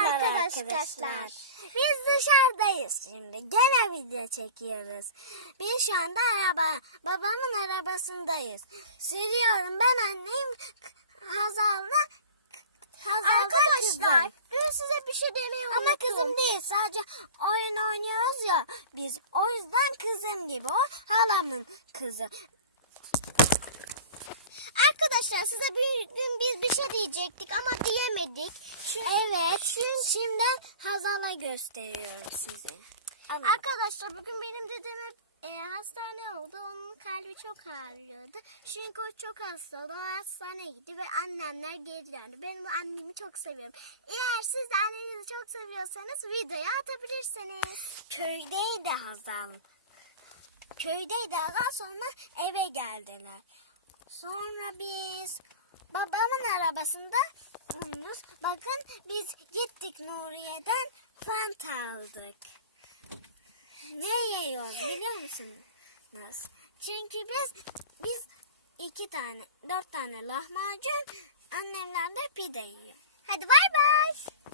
Merhabalar arkadaşlar. Biz dışarıdayız şimdi. Gene video çekiyoruz. Biz şu anda araba, babamın arabasındayız. Sürüyorum ben annem Hazal'la Hazal'la Arkadaşlar. Ben size bir şey demeyi Ama kızım değil sadece oyun oynuyoruz ya biz. O yüzden kızım gibi o halamın kızı. Arkadaşlar size bir gün biz bir şey diyecektik ama diyemedik. Evet. Şimdi Hazal'a gösteriyorum size. Arkadaşlar bugün benim dedemin e, hastane oldu. Onun kalbi çok ağrıyordu. Çünkü o çok hasta oldu. O hastaneye gitti ve annemler geri döndü. Ben bu annemi çok seviyorum. Eğer siz de annenizi çok seviyorsanız videoya atabilirsiniz. Köydeydi Hazal. Köydeydi Hazal sonra eve geldiler. Sonra biz babamın arabasında. Bakın biz fanta aldık. Ne yiyoruz biliyor musunuz? Çünkü biz biz iki tane, dört tane lahmacun, annemler de pide yiyor. Hadi bay bay.